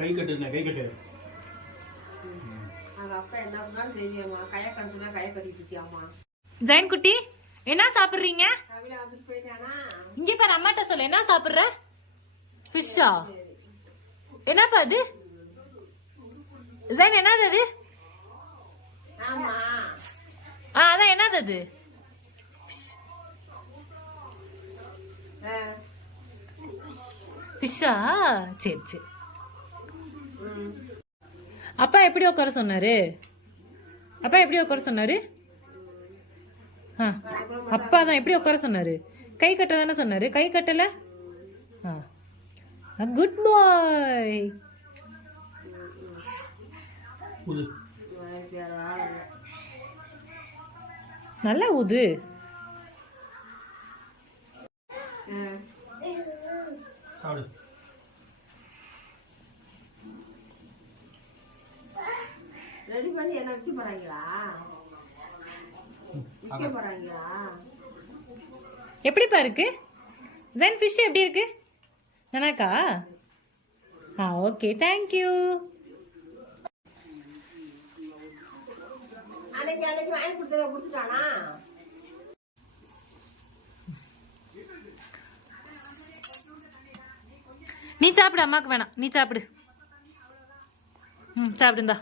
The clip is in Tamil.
கை கட்டுன கை கட்டு. அப்பா என்ன சொன்னாலும் செய்வியம்மா. கையை கட்டுனா கையை கட்டிட்டு இருக்கியாம்மா. ஜெயின் குட்டி என்ன சாப்பிடுறீங்க? கவிழா வந்துட்டு போயிட்டானா? இங்க பாரு அம்மாட்ட சொல்லு என்ன சாப்பிடுற? ஃபிஷ்ஷா? என்னப்பா அது? ஜெயின் என்னது அது? ஆமா. அதான் என்னது அது? ஃபிஷ்ஷா? சரி சரி. அப்பா எப்படி உட்கார சொன்னாரு? அப்பா எப்படி உட்கார சொன்னாரு? அப்பா தான் எப்படி உட்கார சொன்னாரு? கை கட்ட தானே சொன்னாரு. கை கட்டல? குட் பாய். நல்லா ஊது. ரெடி பண்ணி என்ன விற்க போறாங்களா? விற்க போறாங்களா? எப்படிப்பா இருக்கு ஜென்? ஃபிஷ் எப்படி இருக்கு? நனாக்கா? Okay thank you. அன்னைக்கு வாங்கி கொடுத்துட்டானா? நீ சாப்பிடு, அம்மாக்கு வேணாம். நீ சாப்பிடு. சாப்பிடுந்தா.